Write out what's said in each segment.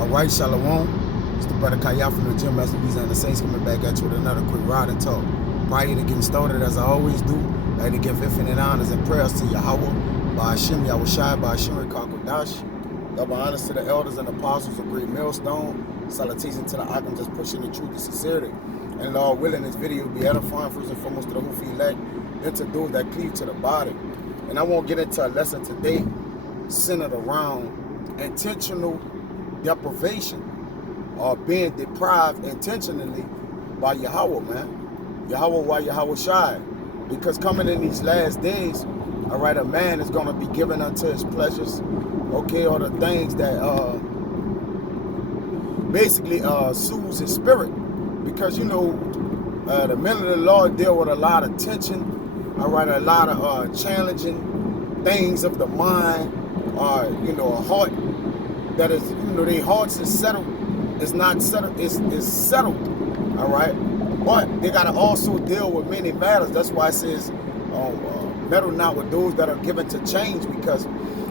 All right, Shalom. It's the brother Kaya from the gym. Master Visa and the Saints coming back at you with another quick ride and talk. Prior to getting started, as I always do, I like to give infinite honors and prayers to Yahweh, Ba'ashim Yahushai, Ba'ashim Kakodash. Double honors to the elders and apostles of Great Millstone. Salutations to the Akim just pushing the truth and sincerity. And Lord willing, this video will be edifying first and foremost to the Hufi elect, then to those that cleave to the body. And I won't get into a lesson today centered around intentional deprivation or being deprived intentionally by Yahweh, man. Yahweh, why Yahweh shy? Because coming in these last days, all right, a man is going to be given unto his pleasures, okay, or the things that basically soothes his spirit. Because, you know, the men of the Lord deal with a lot of tension, all right, a lot of challenging things of the mind, or, you know, a heart that is, you know, their hearts is settled. It's not settled, it's settled, all right? But they got to also deal with many matters. That's why it says, meddle not with those that are given to change, because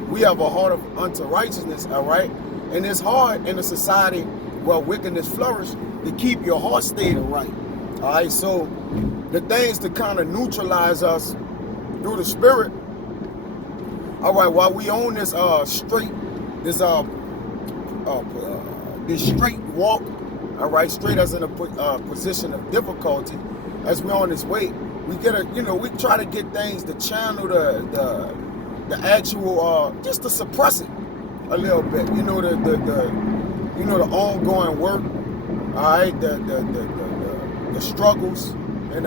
we have a heart of unto righteousness, all right? And it's hard in a society where wickedness flourishes to keep your heart state right, all right? So the things to kind of neutralize us through the spirit, all right, while we own this this straight walk, all right, straight as in a position of difficulty, as we're on this way, we get a, you know, we try to get things to channel the actual, just to suppress it a little bit, you know, the ongoing work, all right, the struggles and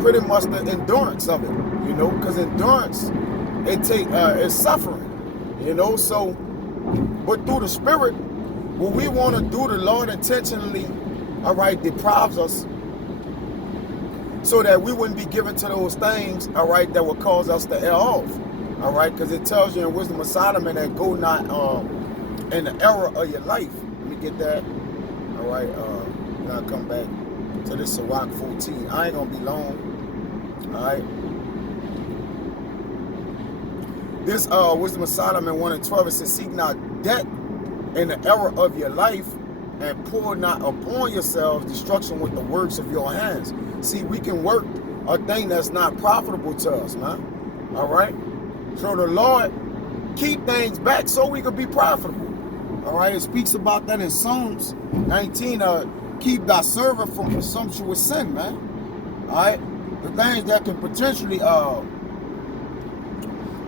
pretty much the endurance of it, you know, because endurance, it's suffering, you know. So but through the spirit, what we want to do, the Lord intentionally, all right, deprives us so that we wouldn't be given to those things, all right, that would cause us to err off, all right, because it tells you in Wisdom of Solomon that go not in the error of your life. Let me get that, all right, now come back to this Sirach 14. I ain't going to be long, all right. This Wisdom of Solomon 1 and 12, it says, seek not debt in the error of your life, and pour not upon yourselves destruction with the works of your hands. See, we can work a thing that's not profitable to us, man. All right? So the Lord keep things back so we can be profitable. All right? It speaks about that in Psalms 19, keep thy servant from presumptuous sin, man. All right? The things that can potentially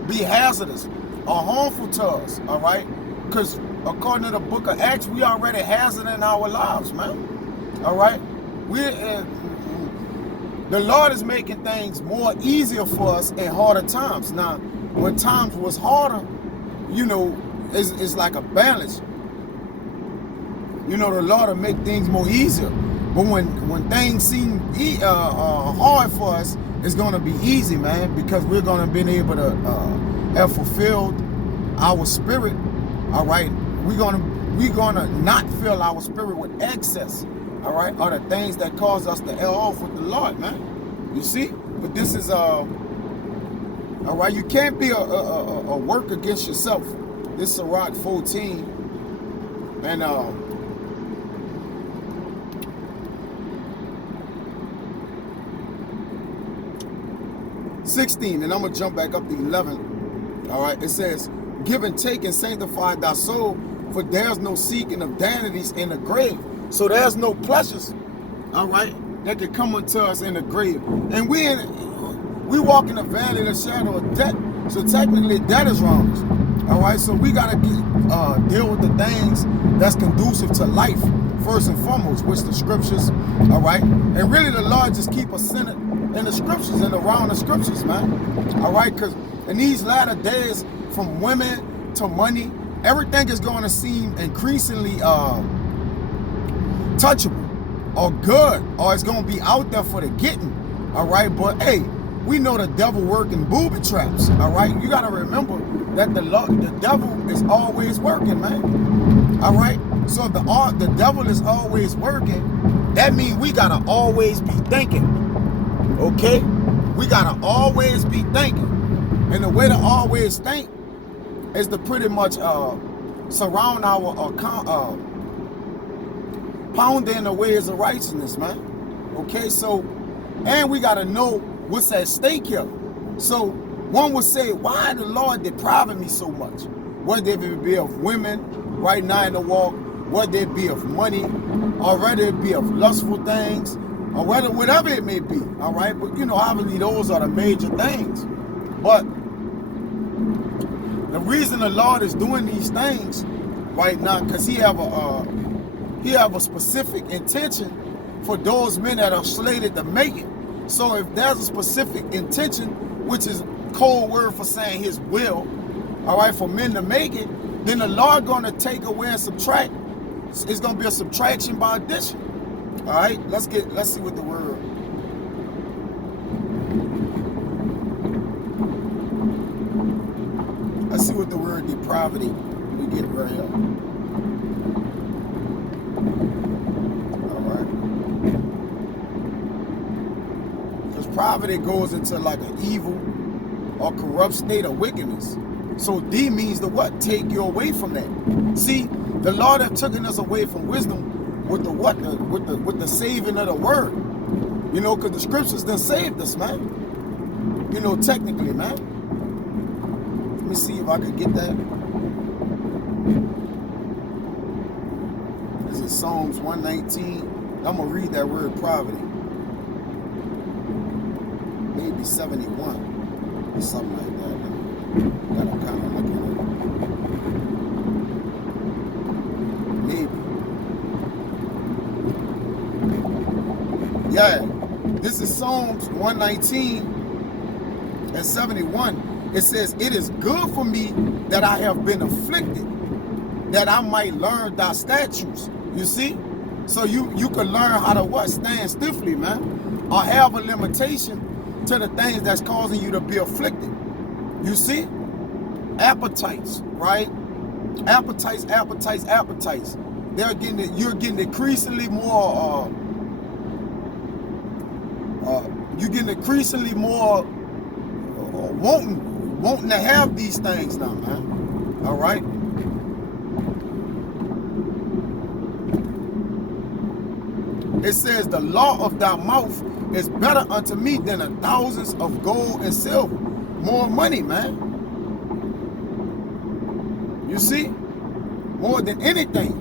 be hazardous or harmful to us, all right? Because according to the book of Acts, we already hazard in our lives, man, all right? The Lord is making things more easier for us in harder times. Now, when times was harder, you know, it's like a balance. You know, the Lord will make things more easier. But when things seem hard for us, it's going to be easy, man, because we're going to be able to have fulfilled our spirit, all right? We're gonna not fill our spirit with excess, all right, or the things that cause us to err off with the Lord, man. You see? But this is, all right, you can't be a work against yourself. This is Sirach 14, and 16, and I'm gonna jump back up to 11. All right, it says, give and take and sanctify thy soul, for there's no seeking of vanities in the grave. So there's no pleasures, all right, that can come unto us in the grave. And we walk in the valley of the shadow of death. So technically that is wrong. All right, so we gotta deal with the things that's conducive to life first and foremost, which the scriptures, all right. And really the Lord just keep us centered in the scriptures and around the scriptures, man. All right, because in these latter days, from women to money, everything is going to seem increasingly touchable or good, or it's going to be out there for the getting. All right, but hey, we know the devil working booby traps. All right, you got to remember that the devil is always working, man. All right, so if the devil is always working, that means we got to always be thinking. Okay, we gotta always be thinking, and the way to always think is to pretty much surround our ponder in the ways of righteousness, man. Okay, so, and we got to know what's at stake here. So one would say, why the Lord depriving me so much? Whether it be of women right now in the walk, whether it be of money, or whether it be of lustful things, or whatever it may be, all right? But, obviously those are the major things. But the reason the Lord is doing these things right now, because he have a specific intention for those men that are slated to make it. So if there's a specific intention, which is code word for saying his will, all right, for men to make it, then the Lord going to take away and subtract. It's going to be a subtraction by addition. All right, let's see what the word. Let's see what the word depravity we get right here. All right, because poverty goes into like an evil or corrupt state of wickedness. So D means the what? Take you away from that. See, the Lord have taken us away from wisdom with the what? With the saving of the word. Because the scriptures done saved us, man. Technically, man. Let me see if I could get that. This is Psalms 119. I'm gonna read that word poverty. Maybe 71 or something like that. That I'm kind of looking at. Maybe. Yeah, this is Psalms 119 and 71. It says, it is good for me that I have been afflicted, that I might learn thy statutes. You see? So you can learn how to what? Stand stiffly, man. Or have a limitation to the things that's causing you to be afflicted. You see? Appetites, right? Appetites. You're getting increasingly more wanting to have these things now, man. All right? It says, the law of thy mouth is better unto me than 1,000 of gold and silver. More money, man. You see? More than anything.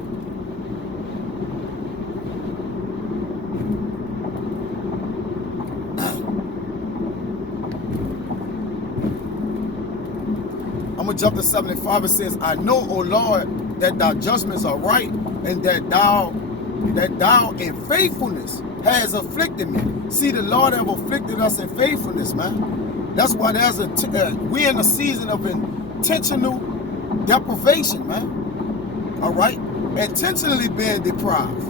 I'm going to jump to 75. It says, I know, O Lord, that thy judgments are right, and that thou in faithfulness has afflicted me. See, the Lord have afflicted us in faithfulness, man. That's why we're in a season of intentional deprivation, man. All right? Intentionally being deprived.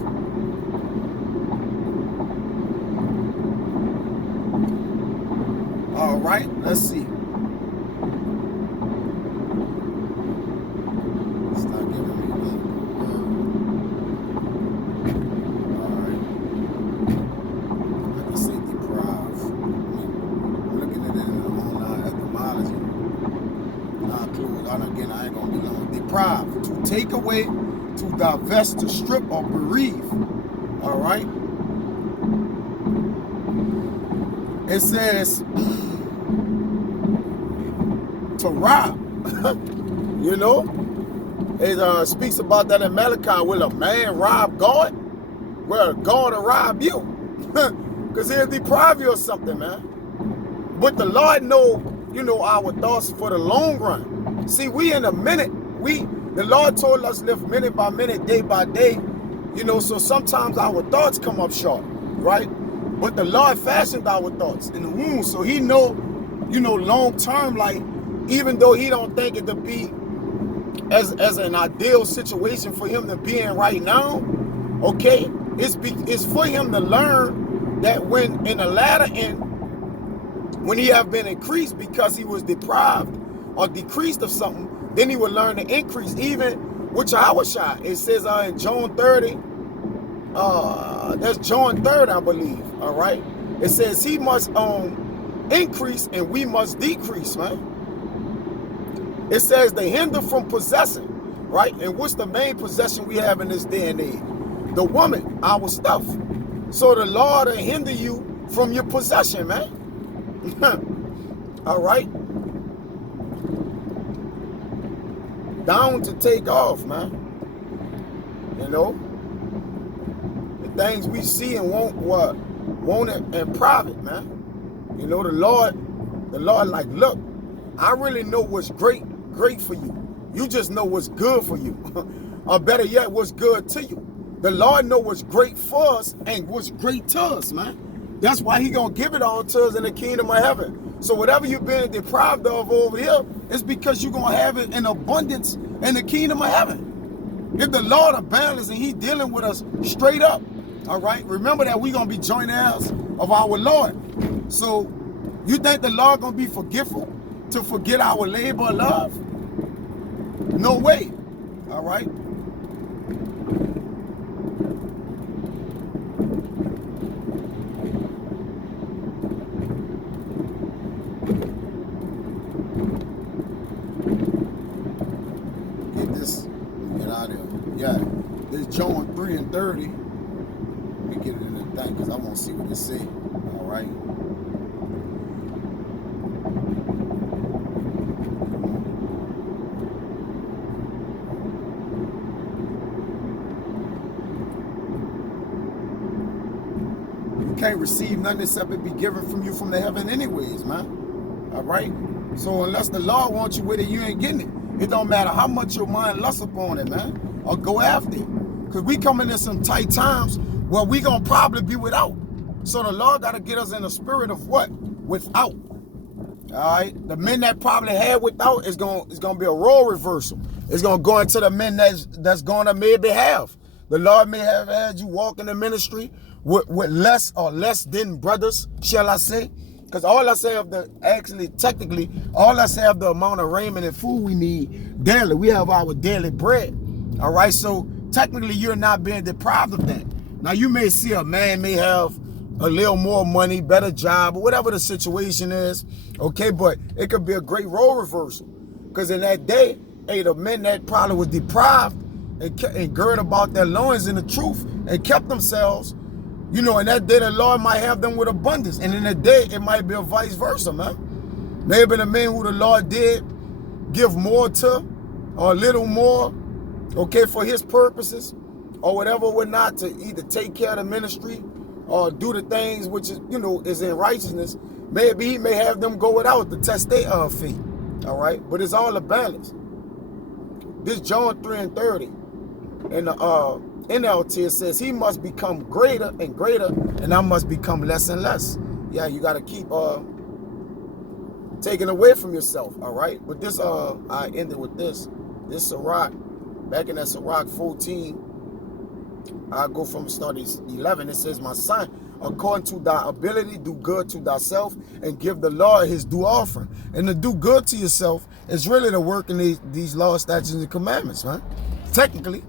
All right, let's see. It's not giving me that. All right. I can say deprived. I'm looking at it in the online etymology. Not clue. Again, I ain't gonna be long. Deprived, to take away, to divest, to strip or bereave. All right. It says to rob. It speaks about that in Malachi. Will a man rob God? Well, God will rob you. Because he'll deprive you of something, man. But the Lord know our thoughts for the long run. See, we in a minute. The Lord told us live minute by minute, day by day. So sometimes our thoughts come up short, right? But the Lord fashioned our thoughts in the womb. So he know, long term, like, even though he don't think it to be as an ideal situation for him to be in right now, okay? It's for him to learn that when in the latter end, when he have been increased because he was deprived or decreased of something, then he will learn to increase. Even with Yahushua, it says in John 30, that's John 30, I believe, all right? It says he must increase and we must decrease, right? It says the hinder from possessing. right? And what's the main possession we have in this day and age? The woman, our stuff. So the Lord will hinder you from your possession, man. All right? Down to take off, man. You know? The things we see and want it in private, man. You know, the Lord like, look, I really know what's great for you. You just know what's good for you. Or better yet, what's good to you. The Lord know what's great for us and what's great to us, man. That's why he gonna give it all to us in the kingdom of heaven. So whatever you've been deprived of over here, it's because you're gonna have it in abundance in the kingdom of heaven. If the Lord of balance and he dealing with us straight up, all right, remember that we're gonna be joint heirs of our Lord. So you think the Lord gonna be forgetful to forget our labor of love? No way. All right. Get out of here. Yeah. This John 3:30. Let me get it in the thing because I want to see what it say. All right. You can't receive nothing except it be given from you from the heaven anyways, man. All right? So unless the Lord wants you with it, you ain't getting it. It don't matter how much your mind lusts upon it, man, or go after it. Because we coming in some tight times where we going to probably be without. So the Lord got to get us in the spirit of what? Without. All right? The men that probably had without is going to be a role reversal. It's going to go into the men that's going to maybe have. The Lord may have had you walk in the ministry with less or less than brothers, shall I say. Because all I say of the amount of raiment and food we need daily. We have our daily bread. All right, so technically you're not being deprived of that. Now you may see a man may have a little more money, better job, or whatever the situation is. Okay, but it could be a great role reversal. Because in that day, hey, the men that probably was deprived and girded about their loins in the truth and kept themselves. You know, in that day, the Lord might have them with abundance. And in that day, it might be a vice versa, man. Maybe the men who the Lord did give more to, or a little more, okay, for his purposes, or whatever or not, to either take care of the ministry or do the things which is, you know, is in righteousness. Maybe he may have them go without to test their faith. All right? But it's all a balance. This John 3:30 in the NLT, it says he must become greater and greater, and I must become less and less. Yeah, you got to keep taking away from yourself, all right? But this, I ended with this Sirach, back in that Sirach 14, I go from starting 11, it says, my son, according to thy ability, do good to thyself, and give the Lord his due offering. And to do good to yourself is really to work in these laws, statutes, and commandments, man. Technically.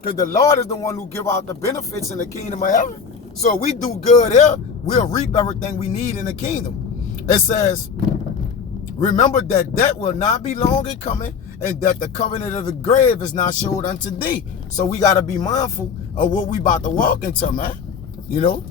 Because the Lord is the one who give out the benefits in the kingdom of heaven. So if we do good here, we'll reap everything we need in the kingdom. It says, remember that death will not be long in coming, and that the covenant of the grave is not showed unto thee. So we got to be mindful of what we about to walk into, man. You know?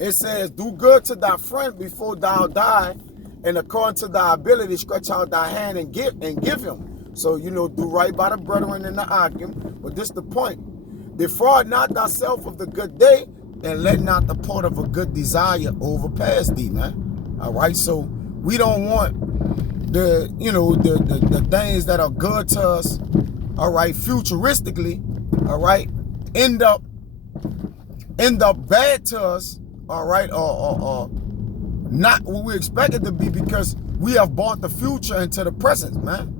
It says, do good to thy friend before thou die, and according to thy ability, stretch out thy hand and give him. So, you know, do right by the brethren in the argument. But this the point. Defraud not thyself of the good day, and let not the part of a good desire overpass thee, man. All right, so we don't want the, you know, the things that are good to us, all right, futuristically, all right, end up bad to us, all right, or not what we expect it to be, because we have brought the future into the present, man.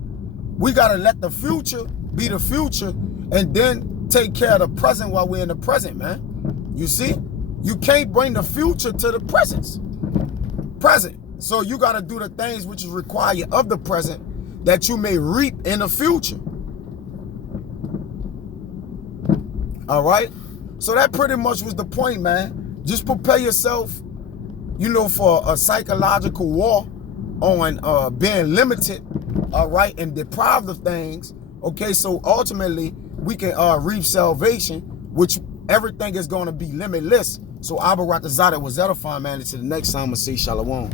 We got to let the future be the future and then take care of the present while we're in the present, man. You see? You can't bring the future to the present. So you got to do the things which is required of the present that you may reap in the future. All right? So that pretty much was the point, man. Just prepare yourself, you know, for a psychological war on being limited all right, and deprived of things, okay, so ultimately we can reap salvation, which everything is going to be limitless. So Abba Ratazada was edifying, man. Until the next time, I'm going to say shalom.